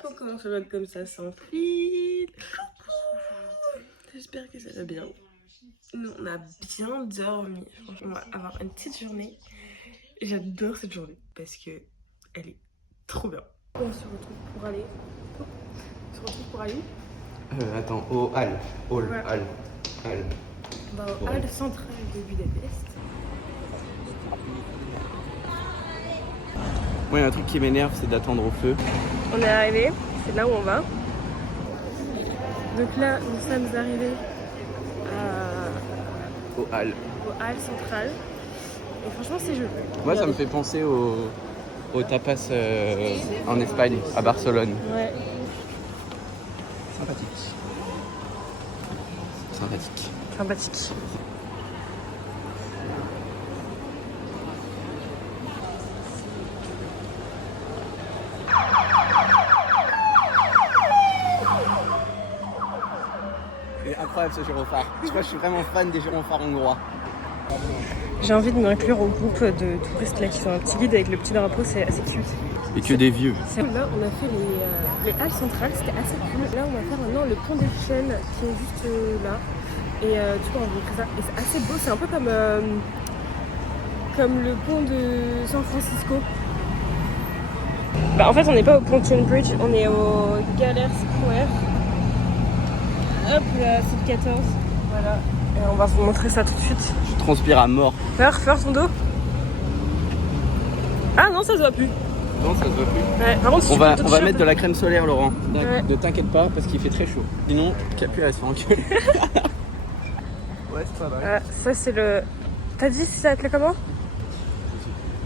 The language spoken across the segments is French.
pour commencer le vlog comme ça sans fil. J'espère que ça va bien. Nous on a bien dormi. Franchement on va avoir une petite journée. J'adore cette journée parce que elle est trop bien. On se retrouve pour aller. On se retrouve pour aller. Attends, au hall. Hall. Ouais. Hall. Hall. On va au hall central de Budapest. Moi, il y a un truc qui m'énerve, c'est d'attendre au feu. On est arrivé, c'est là où on va. Donc là, nous sommes arrivés Au hall. au hall central. Et franchement, c'est joli. Moi, ça me fait penser au tapas en Espagne, à Barcelone. Ouais. Sympathique. Sympathique. Sympathique. C'est incroyable ce gyrophare. Je crois que je suis vraiment fan des gyrophares hongrois. J'ai envie de m'inclure au groupe de touristes là qui sont un petit guide avec le petit drapeau, c'est assez cute. Et que des vieux. Là, on a fait les halles centrales, c'était assez cool. Là, on va faire maintenant le pont des Chênes qui est juste là. Et du coup, on va vous montrer ça. Et c'est assez beau, c'est un peu comme le pont de San Francisco. Bah, en fait, on n'est pas au Pontoon Bridge, on est au Galère Square. Hop là, c'est le 14. Voilà. Et on va vous montrer ça tout de suite. Je transpire à mort. Faire ton dos. Ah non, ça se voit plus. Non, ça se voit plus. Ouais, par contre, si On tu va peux toucher un mettre peu- de la crème solaire, Laurent. Ouais. Ne t'inquiète pas, parce qu'il fait très chaud. Sinon, Capu, elle se fait enculer. Ouais, c'est pas mal. Ça, c'est le. T'as dit si ça s'appelait comment?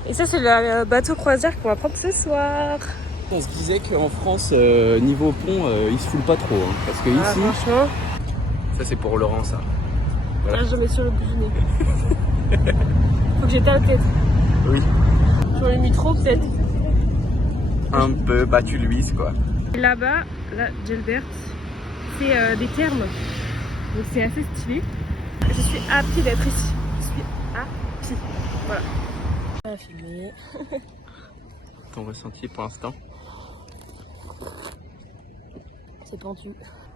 Et ça, c'est le bateau croisière qu'on va prendre ce soir. On se disait qu'en France, niveau pont, ils se foulent pas trop. Hein, parce que Ah, ici, franchement, ça c'est pour Laurent, ça. Voilà. là, je mets sur le bout du nez. Faut que j'éteins peut-être. Oui. Sur le micro, peut-être. Un peu battu Louise, quoi. Et là-bas, là, Gilbert, c'est des thermes. Donc, c'est assez stylé. Je suis happy d'être ici. Je suis happy. Voilà. On va filmer. Ton ressenti pour l'instant? C'est pentu.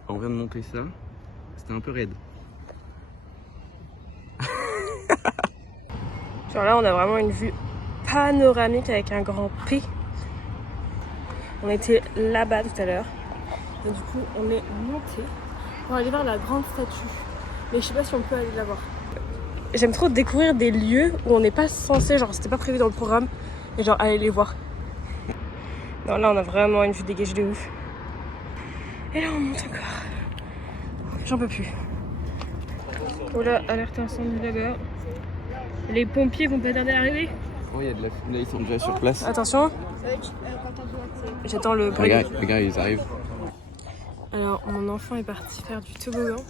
On vient de monter ça. C'était un peu raide. Genre là, on a vraiment une vue panoramique avec un grand P. On était là-bas tout à l'heure. Et du coup, on est monté pour aller voir la grande statue. Mais je sais pas si on peut aller la voir. J'aime trop découvrir des lieux où on n'est pas censé, genre c'était pas prévu dans le programme, et genre aller les voir. Non, là, on a vraiment une vue dégagée de ouf. Et là, on monte encore. J'en peux plus. Oh là, alerte incendie là-bas. Les pompiers vont pas tarder à arriver. Oh, il y a de la fumée, là, ils sont déjà sur place. Attention. J'attends le bruit. Regarde, ils arrivent. Alors, mon enfant est parti faire du toboggan.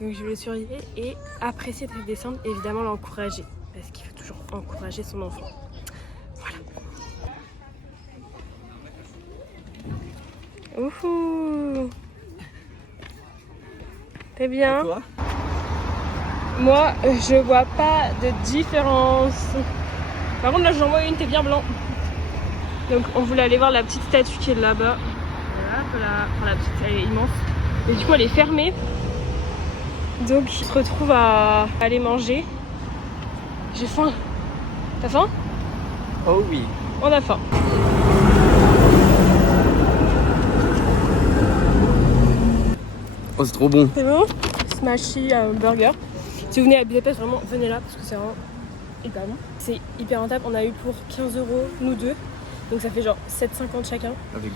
Donc, je vais le surveiller et apprécier cette descente, évidemment l'encourager. Parce qu'il faut toujours encourager son enfant. Voilà. Ouhou. T'es bien? Toi? Moi, je vois pas de différence. Par contre, là, j'en vois une, t'es bien blanc. Donc, on voulait aller voir la petite statue qui est là-bas. Voilà, enfin, la petite, elle est immense. Et du coup, elle est fermée. Donc, on se retrouve à aller manger. J'ai faim. T'as faim? Oh oui. On a faim. Oh, c'est trop bon. C'est bon? Smashy burger. Si vous venez à Budapest, vraiment, venez là parce que c'est vraiment hyper bon. C'est hyper rentable. On a eu pour 15 €, nous deux. Donc ça fait genre 7,50 chacun. Avec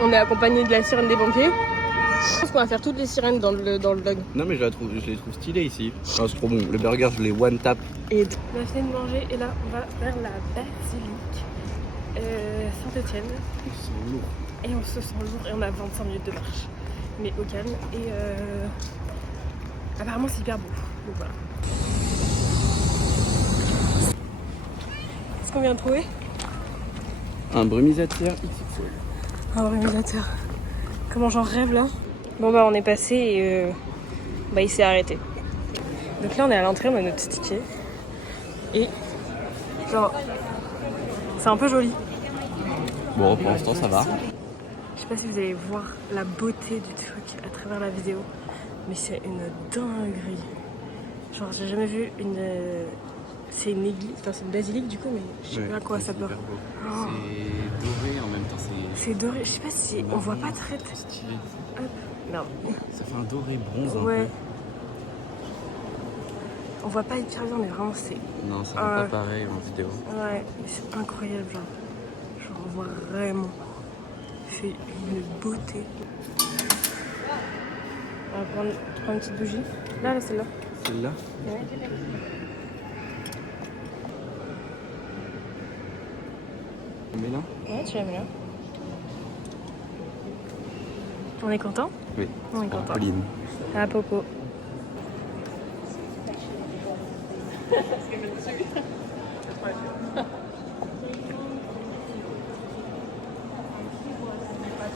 On est accompagné de la sirène des pompiers. Je pense qu'on va faire toutes les sirènes dans le vlog. Non, mais je les trouve stylées ici. Oh, c'est trop bon. Le burger, je les one tap. Et on a fini de manger et là on va vers la basilique Saint-Etienne. Ils sont lourds. Et on se sent lourd et on a 25 minutes de marche. Mais au calme et apparemment c'est hyper beau. Donc voilà. Qu'est-ce qu'on vient de trouver? Un brumisateur XXL. Un organisateur. Comment j'en rêve là. Bon bah on est passé et bah il s'est arrêté. Donc là on est à l'entrée, on a notre ticket. Et genre c'est un peu joli. Bon, pour l'instant, ça va. Je sais pas si vous allez voir la beauté du truc à travers la vidéo, mais c'est une dinguerie. Genre, j'ai jamais vu une. C'est une église, enfin, c'est une basilique du coup, mais je sais pas à quoi ça peut. C'est doré en même temps, c'est doré, je sais pas si. On voit pas très. Trop stylé. Hop, non. Ça fait un doré bronze un Ouais. peu. On voit pas hyper bien, mais vraiment c'est. Non, ça va pas pareil en vidéo. Ouais, c'est incroyable, genre. Genre, on voit vraiment. C'est une beauté. On va prendre une petite bougie. Là, celle-là. Celle-là? Ouais. On met là? Ouais, tu la mets là. On est content? Oui. On est content. Pauline. Ah, Popo.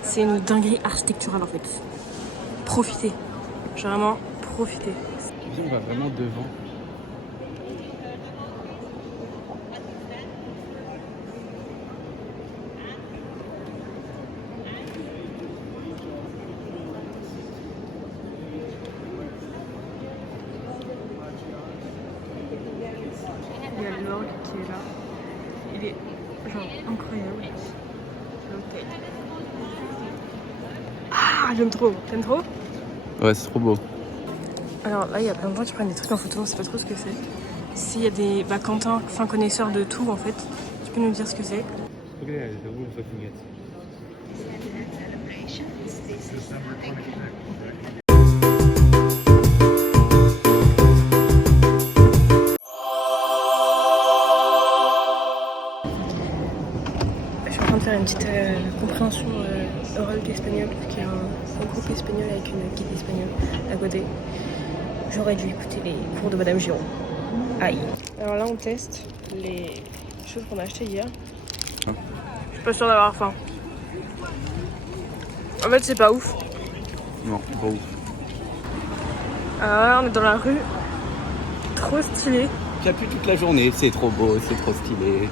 C'est une dinguerie architecturale en fait. Profitez. Genre vraiment, profitez. On va vraiment devant. Il y a l'orgue qui est là. Il est genre incroyable. L'hôtel. Ah, j'aime trop. T'aimes trop? Ouais, c'est trop beau. Alors là, il y a plein de gens qui prennent des trucs en photo, on sait pas trop ce que c'est. Ici, il y a des. Bah, Quentin, fin connaisseur de tout en fait. Tu peux nous dire ce que c'est? Je suis en train de faire une petite compréhension orale d'espagnol, qui est un groupe espagnol avec une guide espagnole à côté. J'aurais dû écouter les cours de Madame Giron. Aïe. Alors là, on teste les choses qu'on a achetées hier. Je suis pas sûre d'avoir faim. En fait, c'est pas ouf. Non, pas ouf. Alors là, on est dans la rue. Trop stylé. Il a plu toute la journée, c'est trop beau, c'est trop stylé.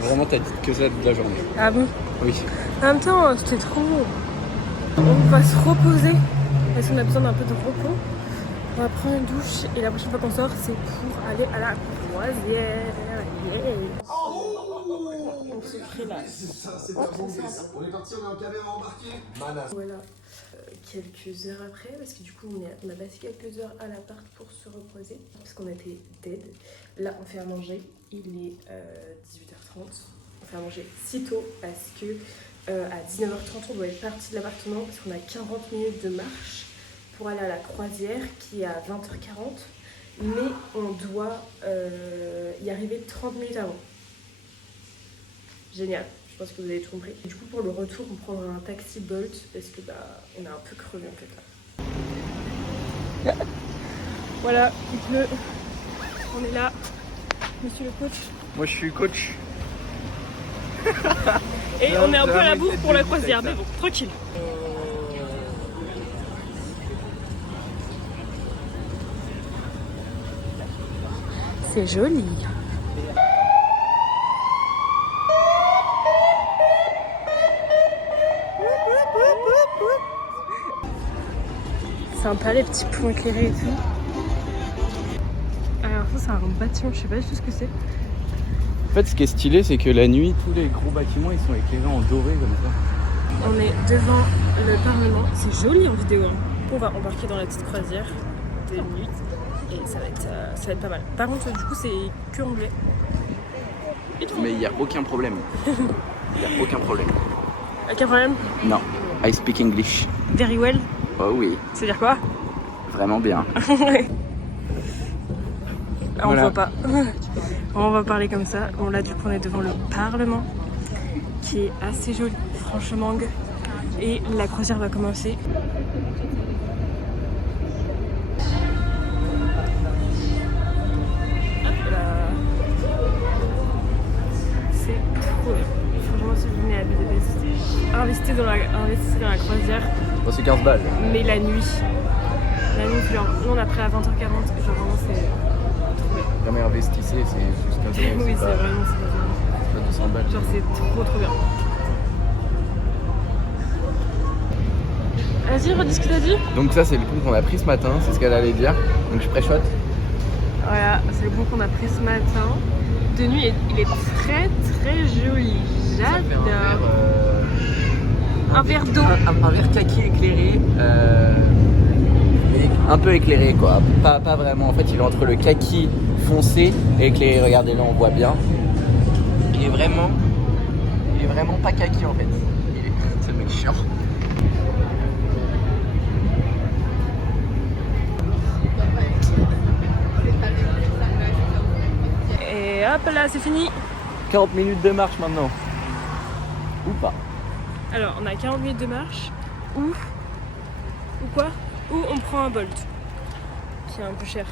Vraiment, t'as dit que ça toute la journée. Ah bon? Oui. En même temps, c'était trop beau. On va se reposer parce qu'on a besoin d'un peu de repos. On va prendre une douche et la prochaine fois qu'on sort, c'est pour aller à la croisière. Yeah. On se crée là. On est parti, on est en caméra embarqué. Voilà, quelques heures après, parce que du coup on a passé quelques heures à l'appart pour se reposer, parce qu'on était dead. Là on fait à manger, il est 18h30. On fait à manger si tôt parce que à 19h30 on doit être parti de l'appartement parce qu'on a 40 minutes de marche pour aller à la croisière qui est à 20h40, mais on doit y arriver 30 minutes avant. Génial, je pense que vous avez tout compris. Du coup pour le retour on prendra un taxi Bolt parce que bah on est un peu crevé en fait là. Voilà, il pleut, on est là, monsieur le coach. Moi, je suis coach. Et on est un peu à la bourre pour la croisière, mais bon, tranquille. C'est joli. Sympa les petits ponts éclairés et tout. Alors ça c'est un bâtiment, je sais pas du tout ce que c'est. En fait, ce qui est stylé, c'est que la nuit, tous les gros bâtiments, ils sont éclairés en doré comme ça. On est devant le Parlement, c'est joli en vidéo. Hein. On va embarquer dans la petite croisière de nuit et ça va être pas mal. Par contre, du coup, c'est que anglais. Et tout. Mais il n'y a aucun problème. Il n'y a aucun problème. Aucun problème? Non, I speak English. Very well. Oh oui, Ça veut dire quoi? vraiment bien. Ah, on voit pas. On va parler comme ça. Bon là du coup on est devant le Parlement qui est assez joli, franchement. Et la croisière va commencer. Hop là. C'est trop bien. Franchement si vous venez à Budapest, investissez dans la croisière. Bon, c'est 15 balles. Mais la nuit, genre, nous on a pris à 20h40, genre vraiment c'est... Jamais investissez, c'est juste 15 euros. Oui, c'est pas- vraiment ça. c'est pas 200 balles. Genre c'est trop bien. Vas-y, redis ce que t'as dit. Donc ça c'est le coup qu'on a pris ce matin, c'est ce qu'elle allait dire. Donc je pré-shot. Voilà, c'est le bon qu'on a pris ce matin. De nuit, il est très joli. J'adore. Un verre d'eau. Un verre kaki éclairé. Un peu éclairé quoi. Pas vraiment. En fait il est entre le kaki foncé et éclairé. Regardez là on voit bien. Il est vraiment pas kaki en fait. C'est le mec chiant. Et hop là, c'est fini. 40 minutes de marche maintenant. Ou pas. Alors, on a 40 minutes de marche. Ou quoi? Ou on prend un Bolt. Qui est un peu cher.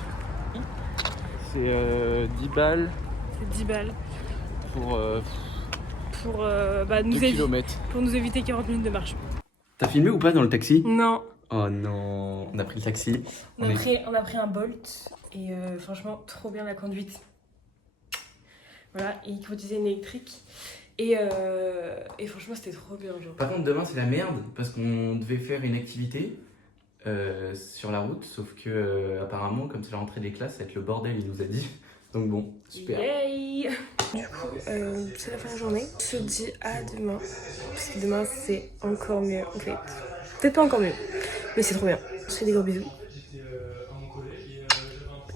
C'est 10 balles C'est 10 balles. pour nous 2 km. pour nous éviter 40 minutes de marche. T'as filmé ou pas dans le taxi? Non. Oh non, on a pris le taxi. On a pris un Bolt. Et franchement, trop bien la conduite. Voilà, et il faut utiliser une électrique. Et franchement, c'était trop bien. Genre. Par contre, demain c'est la merde parce qu'on devait faire une activité sur la route. Sauf que apparemment, comme c'est la rentrée des classes, ça va être le bordel, il nous a dit. Donc bon, super. Yay. Du coup, c'est la fin de la journée. On se dit à demain. Parce que demain, c'est encore mieux en fait. Peut-être pas encore mieux, mais c'est trop bien. Je fais des gros bisous.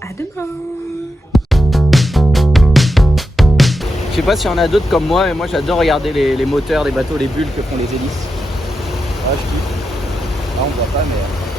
À demain. Je sais pas s'il y en a d'autres comme moi, mais moi j'adore regarder les moteurs des bateaux, les bulles que font les hélices. Ah, je kiffe. Là on voit pas, mais.